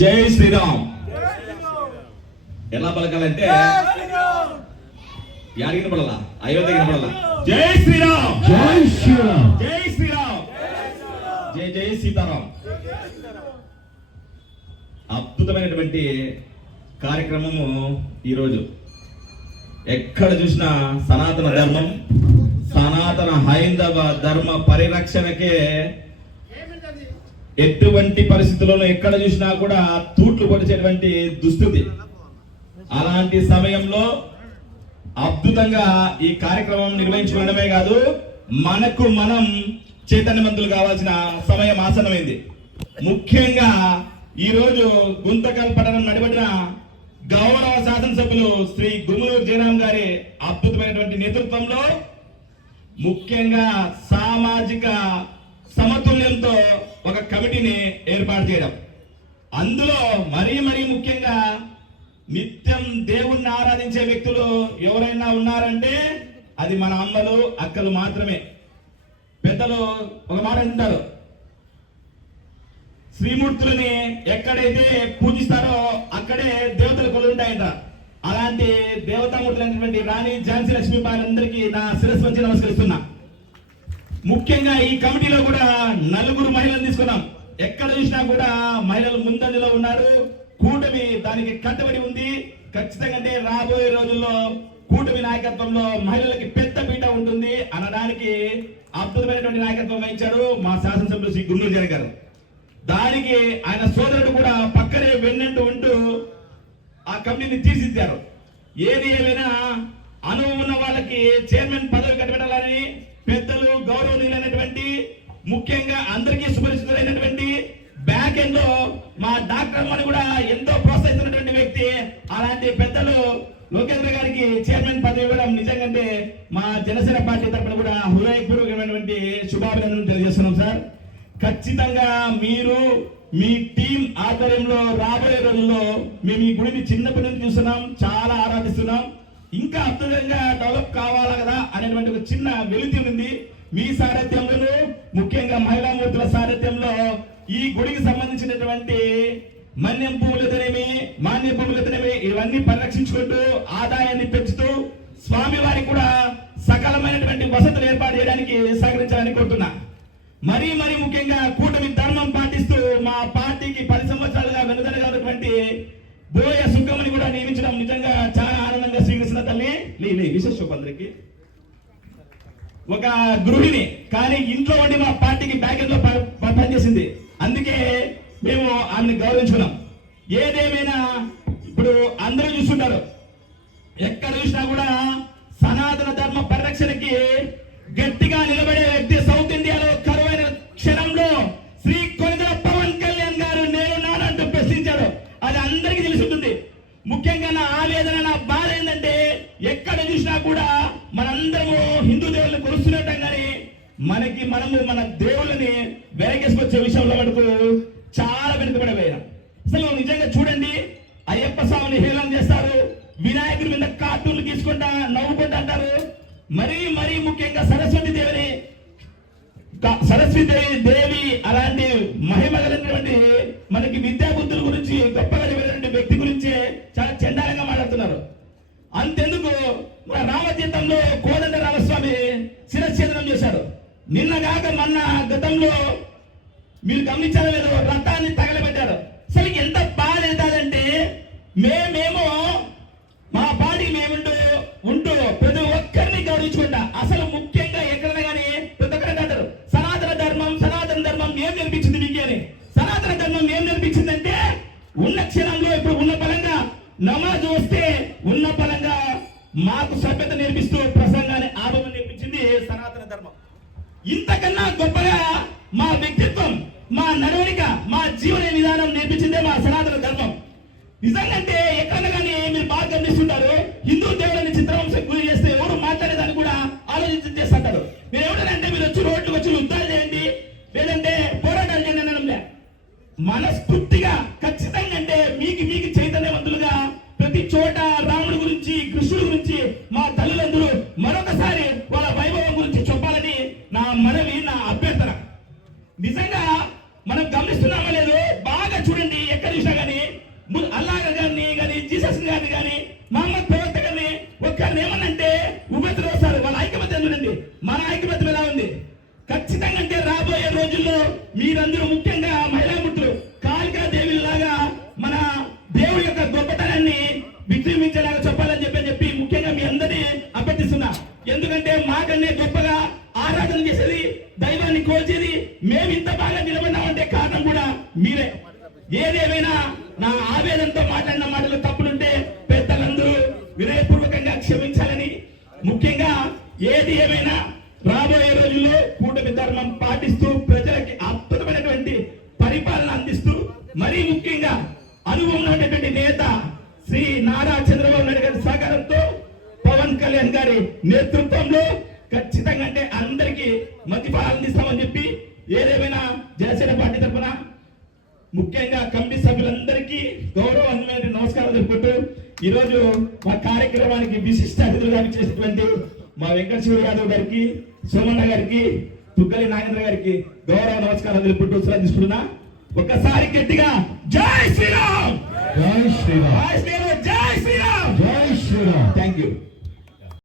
జై శ్రీరామ్. ఎలా పలకాలంటే యాడిగిన పడాలా అయోధ్య పడాలా జై శ్రీరామ్. జై శ్రీరామ్. జై శ్రీరామ్. జై జై సీతారాం. అద్భుతమైనటువంటి కార్యక్రమము ఈరోజు. ఎక్కడ చూసినా సనాతన ధర్మం సనాతన హైందవ ధర్మ పరిరక్షణకే ఎటువంటి పరిస్థితుల్లోనూ ఎక్కడ చూసినా కూడా తూట్లు పొడిచేటువంటి దుస్థితి. అలాంటి సమయంలో అద్భుతంగా ఈ కార్యక్రమం నిర్వహించుకోవడమే కాదు మనకు మనం చైతన్యవంతులు కావాల్సిన సమయం ఆసనమైంది ముఖ్యంగా ఈ రోజు గుంతకల్ పట్టణం నడిబడిన గౌరవ శాసనసభ్యులు శ్రీ గుమ్మూరు జయరాం గారి అద్భుతమైనటువంటి నేతృత్వంలో ముఖ్యంగా సామాజిక సమతుల్యంతో ఒక కమిటీని ఏర్పాటు చేయడం. అందులో మరీ మరీ ముఖ్యంగా నిత్యం దేవుణ్ణి ఆరాధించే వ్యక్తులు ఎవరైనా ఉన్నారంటే అది మన అమ్మలు అక్కలు మాత్రమే. పెద్దలు ఒక మాట అంటారు శ్రీమూర్తులని ఎక్కడైతే పూజిస్తారో అక్కడే దేవతలు కొలుంటాయంట అలాంటి దేవతామూర్తులైనటువంటి రాణి ఝాన్సీ లక్ష్మీబాయిలందరికీ నా శిరస్సు వచ్చి నమస్కరిస్తున్నా. ముఖ్యంగా ఈ కమిటీలో కూడా నలుగురు మహిళలు తీసుకున్నాం. ఎక్కడ చూసినా కూడా మహిళలు ముందంజలో ఉన్నారు. కూటమి దానికి కట్టుబడి ఉంది. ఖచ్చితంగా అంటే రాబోయే రోజుల్లో కూటమి నాయకత్వంలో మహిళలకి పెద్ద పీట ఉంటుంది అనడానికి అద్భుతమైనటువంటి నాయకత్వం వహించారు మా శాసనసభ్యులు శ్రీ గుండూరు జగన్ గారు. దానికి ఆయన సోదరుడు కూడా పక్కనే వెన్నంటూ ఉంటూ ఆ కంపెనీని తీర్చిదిద్దారు. ఏది ఏమైనా అనుభవం ఉన్న వాళ్ళకి చైర్మన్ పదవి కట్టబెట్టాలని పెద్దలు గౌరవనీయులైనటువంటి ముఖ్యంగా అందరికీ సుపరిచితులైనటువంటి బ్యాక్ ఎండ్లో మా డాక్టర్ అమ్మని కూడా ఎంతో ప్రోత్సహిస్తున్నటువంటి వ్యక్తి అలాంటి పెద్దలు లోకేంద్ర గారికి చైర్మన్ పదవి ఇవ్వడం నిజంగా మా జనసేన పార్టీ తరఫున కూడా హృదయపూర్వకమైనటువంటి శుభాభినందనలు తెలియజేస్తున్నాం సార్. ఖచ్చితంగా మీరు మీ టీం ఆధ్వర్యంలో రాబోయే రోజుల్లో మేము ఈ గుడిని చిన్నప్పటి నుంచి చూస్తున్నాం చాలా ఆరాధిస్తున్నాం. ఇంకా అద్భుతంగా డెవలప్ కావాలా కదా అనేటువంటి ఒక చిన్న వెలితి ఉంది. మీ సారథ్యంలో ముఖ్యంగా మహిళా మూర్తుల సారథ్యంలో ఈ గుడికి సంబంధించినటువంటి మన్యం భూములతోనేమి మాన్య భూములతోనేమి ఇవన్నీ పరిరక్షించుకుంటూ ఆదాయాన్ని పెంచుతూ స్వామి వారికి కూడా సకలమైనటువంటి వసతులు ఏర్పాటు చేయడానికి సహకరించాలని కోరుతున్నా. మరీ మరీ ముఖ్యంగా కూటమి ధర్మం పాటిస్తూ మా పార్టీకి పది సంవత్సరాలుగా వెనుదనగా ఉన్నటువంటి బోయ సుఖమని కూడా నియమించడం నిజంగా చాలా ఆనందంగా తల్లి లే లే విశేష అందరికి ఒక గృహిణి కానీ ఇంట్లో ఉండి మా పార్టీకి బ్యాకెట్లో ప- పనిచేసింది. అందుకే మేము ఆమెను గౌరవించుకున్నాం. ఏదేమైనా ఇప్పుడు అందరూ చూస్తుంటారు. ఎక్కడ చూసినా కూడా సనాతన ధర్మ పరిరక్షణకి గట్టిగా నిలబడే వ్యక్తి హిందూ దేవుళ్ళని కొలుస్తున్నట్టు కానీ మనకి మనము మన దేవుళ్ళని వెనకేసుకొచ్చే విషయంలో మటుకు చాలా వెనుకబడిపోయినాం. అసలు నిజంగా చూడండి అయ్యప్ప స్వామిని హేళన చేస్తారు వినాయకుడి మీద కార్టూన్లు తీసుకుంటా నవ్వుకుంటా అంటారు. మరీ మరీ ముఖ్యంగా సరస్వతి దేవిని సరస్వతి దేవి దేవి అలాంటి మహిమ కలిగినటువంటి మనకి విద్యాబుద్ధుల గురించి గొప్ప కలిగినటువంటి వ్యక్తి గురించి చాలా చండాలంగా మాట్లాడుతున్నారు. అంతెందుకు మన రామతీర్థంలో కోదండ రామస్వామి శిరఛేదనం చేశాడు నిన్న కాక మొన్న గతంలో మీరు గమనించారో లేదో రథాన్ని తగలబెట్టారు. అసలు ఎంత బాధ ఏంటంటే మేమేమో మా పాడి మేముంటూ ఉంటూ ప్రతి ఒక్కరిని గౌరవించుకుంటా. అసలు ముఖ్యంగా ఎక్కడైనా కానీ ప్రతి ఒక్కరు అంటారు సనాతన ధర్మం సనాతన ధర్మం ఏం నేర్పించింది మీకు అని. సనాతన ధర్మం ఏం నేర్పించిందంటే ఉన్న క్షణంలో ఇప్పుడు ఉన్న పరంగా నమాజ్ వస్తే ఇంతకన్నా గొప్పగా మా వ్యక్తిత్వం మా నడవడిక మా జీవన విధానం నేర్పించిందే మా సనాతన ధర్మం. నిజంగా అభ్యర్థన లేదు బాగా చూడండి. ఎక్కడ చూసినా కానీ గాని అల్లా గారిని గాని జీసస్ గారిని కానీ మహమ్మద్ ప్రవక్త గారిని ఒక్కరిని ఏమనంటే ఉవ్వెత్తులు వస్తారు వాళ్ళ ఐక్యమత్యం ఎందుకండి మన ఐక్యమత్యం ఎలా ఉంది? ఖచ్చితంగా అంటే రాబోయే రోజుల్లో మీరందరూ ముఖ్యంగా మహిళా మిత్రులు కాళికా దేవిలాగా మన దేవుడి యొక్క గొప్పతనాన్ని విజృంభించేలాగా చెప్పాలని చెప్పి చెప్పి ముఖ్యంగా మీ అందరినీ అభ్యర్థిస్తున్నా. ఎందుకంటే మాకన్నే గొప్పగా ఆరాధన చేసేది దైవాన్ని కోల్చేది మేము ఇంత బాగా నిలబడినామంటే కారణం కూడా మీరే. ఏదేమైనా నా ఆవేదనతో మాట్లాడిన మాటలు తప్పులుంటే పెద్దలందరూ వినయపూర్వకంగా క్షమించాలని. ముఖ్యంగా ఏది ఏమైనా రాబోయే రోజుల్లో కూటమి ధర్మం పాటిస్తూ ప్రజలకి అద్భుతమైనటువంటి పరిపాలన అందిస్తూ మరీ ముఖ్యంగా అనుభవం ఉన్నటువంటి నేత శ్రీ నారా చంద్రబాబు నాయుడు గారి సహకారంతో పవన్ కళ్యాణ్ గారి నేతృత్వంలో ఖచ్చితంగా అంటే అందరికీ మంచి పాలన అందిస్తామని చెప్పి ఏదేమైనా జనసేన పార్టీ తరఫున ముఖ్యంగా కమిటీ సభ్యులందరికీ గౌరవమైన నమస్కారం తెలుపుకుంటూ ఈరోజు మా కార్యక్రమానికి విశిష్ట అతిథులుగా చేసినటువంటి మా వెంకట శివుడు యాదవ్ గారికి సోమన్న గారికి తుగ్గలి నాగేంద్ర గారికి గౌరవ నమస్కారం తెలుపుకుంటూ శ్రద్ధ తీసుకుంటున్నా. ఒక్కసారి గట్టిగా జై శ్రీరామ్! జై శ్రీరామ్! జై శ్రీరామ్! జై శ్రీరామ్! జై శ్రీరామ్! Thank you.